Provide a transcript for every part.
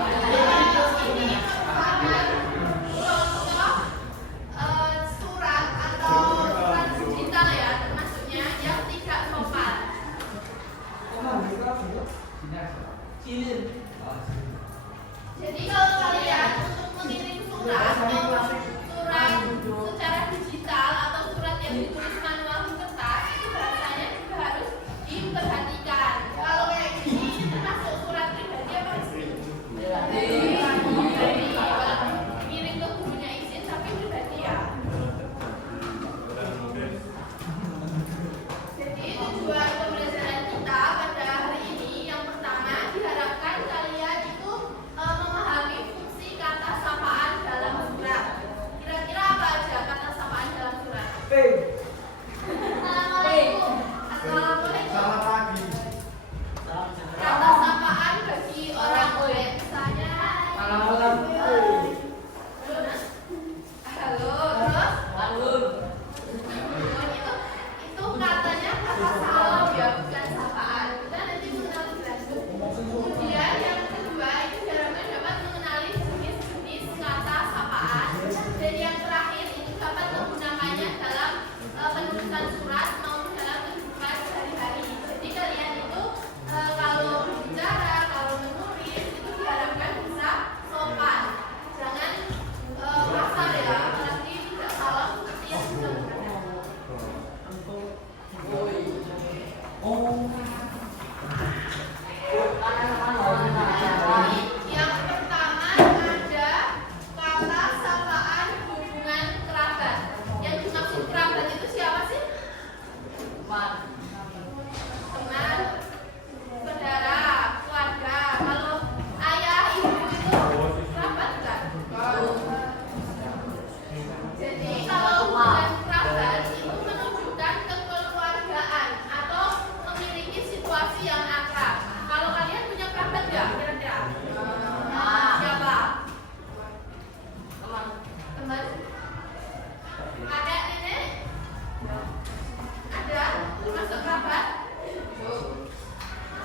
ini merupakan contoh surat atau surat digital ya, termasuknya yang tidak sopan. Jadi kalau kalian untuk mengirim surat secara digital atau surat yang ditulis manual di kertas, itu bahasanya juga harus diperhatikan. Kalau kayak gini termasuk surat pribadi apa sih? Kirim ke gurunya izin tapi pribadi ya. Jadi tujuan pembelajaran kita pada hari ini yang pertama diharapkan kalian itu memahami fungsi kata sapaan dalam surat. Kira-kira apa aja kata sapaan dalam surat? Assalamualaikum. Assalamualaikum. Selamat pagi. Kata sapaan bagi orang tua misalnya Malam. halo, terus itu katanya kata salam ya, bukan sapaan. Kita nanti mengenal lebih lanjut. Kemudian yang kedua itu diharapkan dapat mengenali jenis-jenis kata sapaan. Dan yang terakhir itu dapat menggunakannya dalam penulisan surat maupun dalam kehidupan sehari-hari. Jadi kalian itu kalau berbicara, kalau menulis itu diharapkan bisa sopan. Jangan kasar ya, apalagi tidak salah seperti yang sudah ada. Yang pertama ada kata sapaan hubungan kerabat. Yang dimaksud kerabat itu siapa sih? Teman, saudara, keluarga. Kalau ayah, ibu itu kerabat kan? Jadi kalau hubungan kerabat itu menunjukkan kekeluargaan atau memiliki situasi yang akrab. Kalau kalian punya kerabat nggak kira-kira? Siapa? Teman? Ada nenek? Ada? Termasuk kerabat?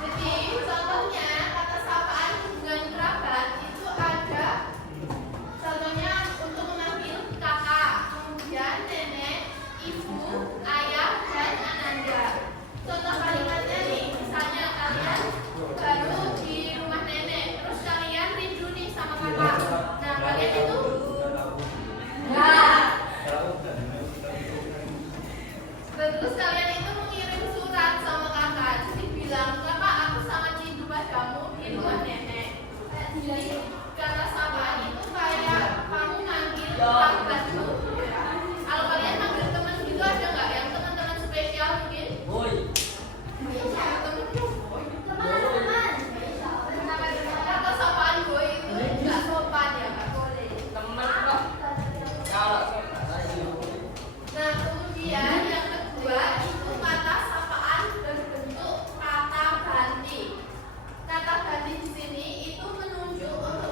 Jadi contohnya kata sapaan hubungan kerabat itu ada. Contohnya untuk memanggil kakak, kemudian nenek, ibu, ayah, dan ananda. Contoh kalimatnya nih, misalnya kalian baru di rumah nenek, terus kalian rindu nih sama kakak. Nah kalian itu terus kalian itu mengirim surat sama kakak, jadi bilang kakak aku sangat rindu padamu di rumah nenek. Jadi kata sapaan itu kayak kamu manggil kerabatmu. Kalau kalian manggil teman gitu ada nggak yang teman-teman spesial mungkin? Teman-teman. Kata sapaan boy itu nggak sopan ya, nggak boleh. Nah kemudian yang kedua itu kata sapaan berbentuk kata ganti. Kata ganti di sini itu menunjuk untuk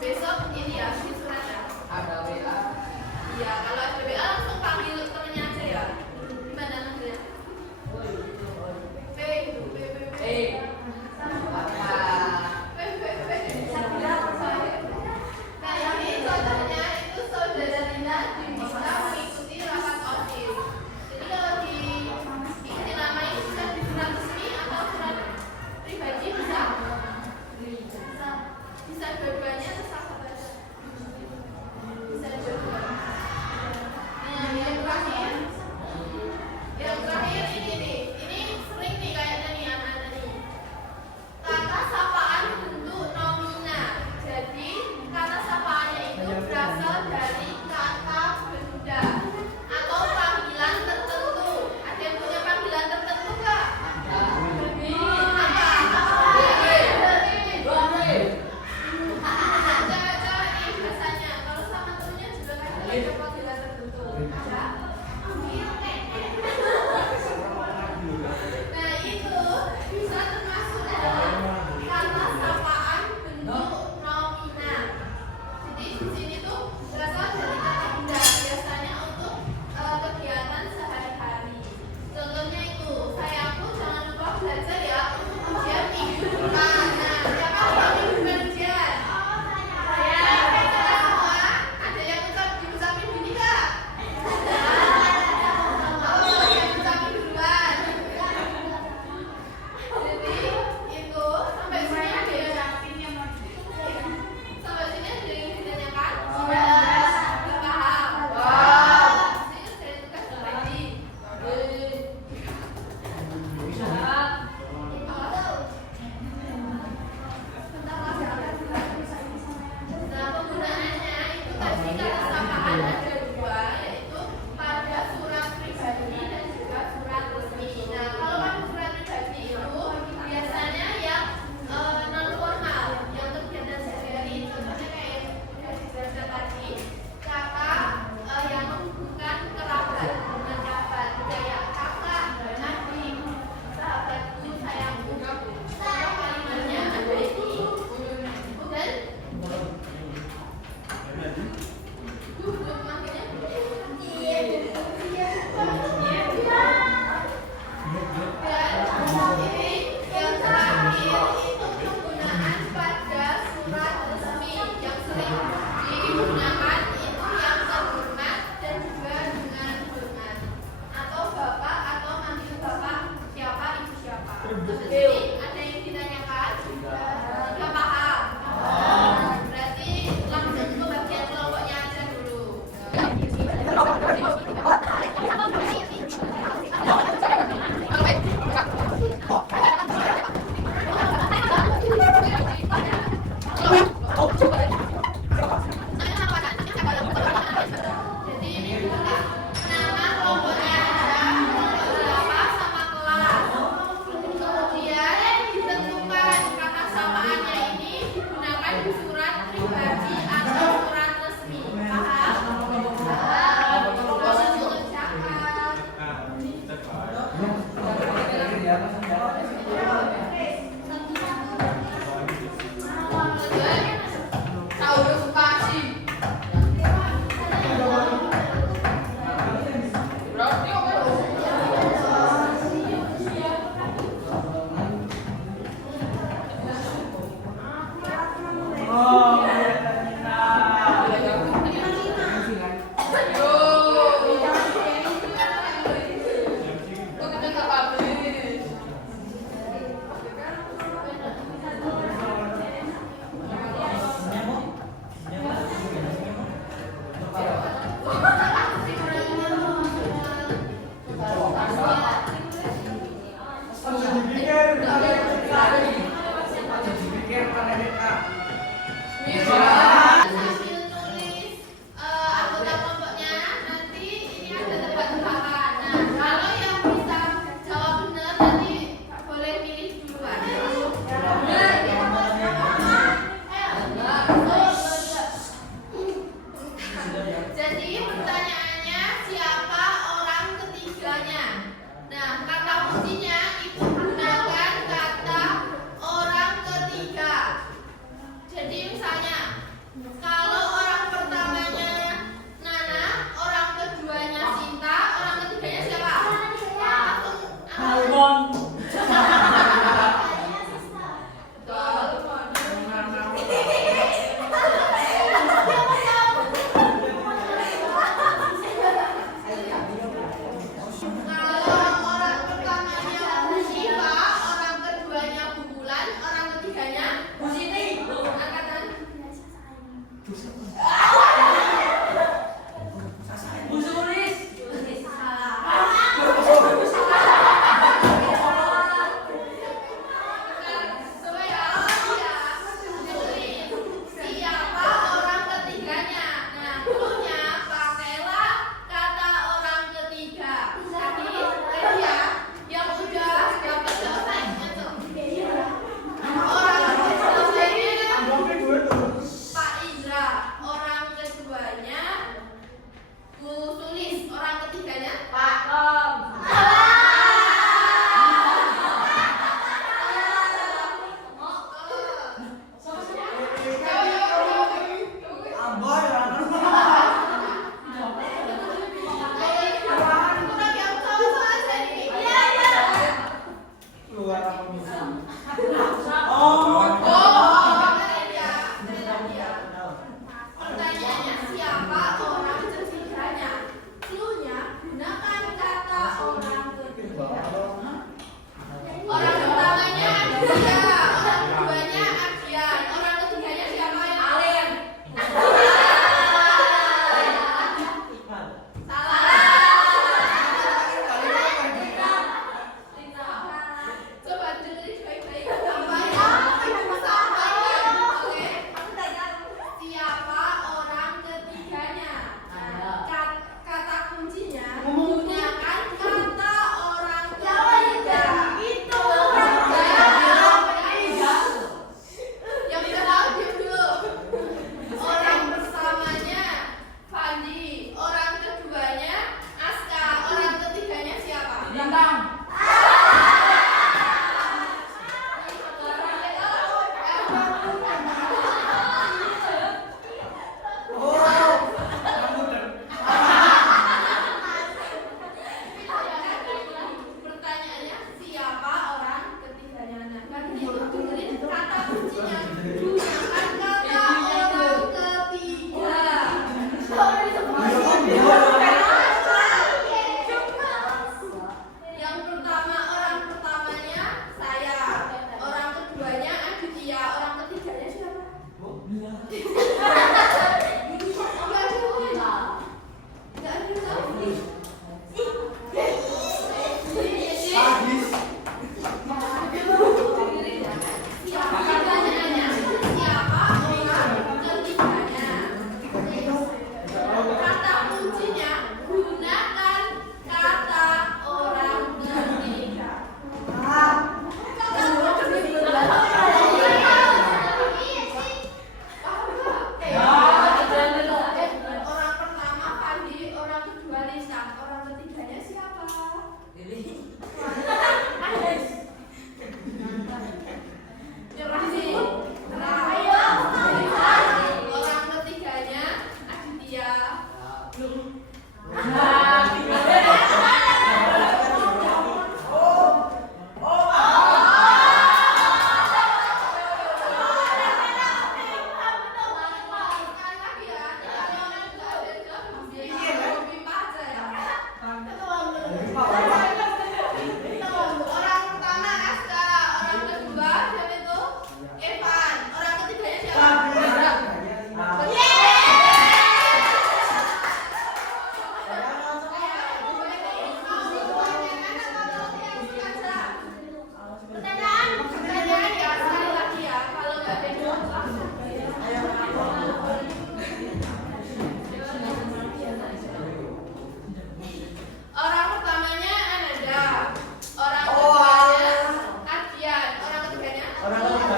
besok ini ya di surat ya. Ada WA. Iya, kalau ada WA langsung panggil temennya aja ya. Gimana namanya? P gitu, P. Apa? Nah ini contohnya itu saudara Rina diminta mengikuti rapat OSIS. Jadi kalau diikuti nama ini sudah di surat resmi atau surat pribadi bisa? Bisa dua-duanya atau satu saja? Bisa dua-duanya. Nah yang terakhir ini nih, ini sering nih kayaknya nih anak-anak nih. Kata sapaan bentuk nomina. Jadi kata sapaannya itu berasal dari kata benda atau panggilan tertentu. Ada yang punya panggilan tertentu nggak? Cewek-cewek nih biasanya. Kalau sama temennya juga kan ada panggilan tertentu. Ada? Nah itu bisa termasuk dalam kata sapaan bentuk nomina. Jadi di sini tuh berasal dari kata benda biasanya untuk kegiatan sehari-hari. Contohnya itu sayangku jangan lupa belajar ya untuk ujian minggu depan. Nah siapa yang minggu depan ujian? Saya. Semua ada yang diucapin gini nggak? Oh yang ucapin duluan. Jadi itu sampai sini ada yang sampai sini ada yang ditanyakan? Sudah paham? Ini dari tugas lagi. Nah penggunaannya itu tadi kata sapaan ada dua, yaitu pada surat pribadi dan juga surat resmi. Nah kalau pada surat pribadi itu biasanya yang non formal, yang kegiatan sehari-hari. Contohnya kayak yang dijelaskan tadi, kata yang menghubungkan kerabat dengan kerabat, kayak kakak, adik, sahabatku, sayangku. Contoh kalimatnya ada ini. Dan belum manggilnya dan ini yang terakhir itu penggunaan pada surat resmi yang sering digunakan itu yang terhormat dan juga dengan hormat atau bapak atau manggil bapak siapa ibu siapa. Jadi ada yang ditanyakan nggak paham. Berarti langsung ke bagian kelompoknya aja dulu. Kenapa Kata kuncinya gunakan kata orang ketiga. Orang pertama Fandi, orang kedua Lisa, orang ketiganya siapa? Nyerah sih. Orang ketiganya Aditya. Orang pertama Askara, orang kedua siapa itu? Evan, orang ketiganya siapa? Pertanyaan ya, sekali lagi ya, kalau nggak ada yang jawab langsung. Orang pertamanya Ananda, orang keduanya Adrian, orang ketiganya ini buat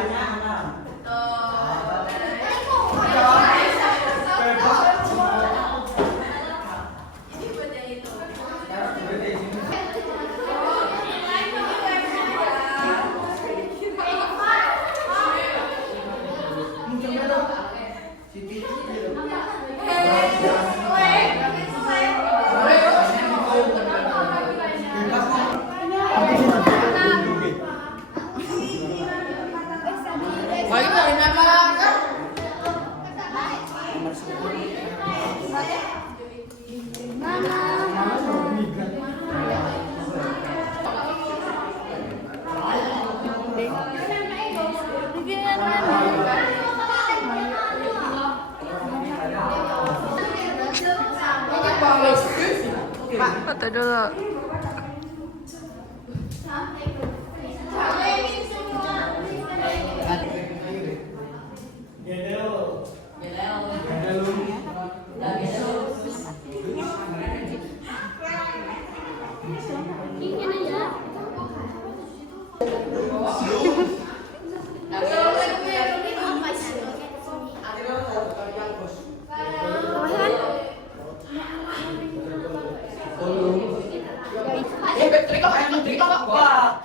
yang itu. Foto dulu. Apa?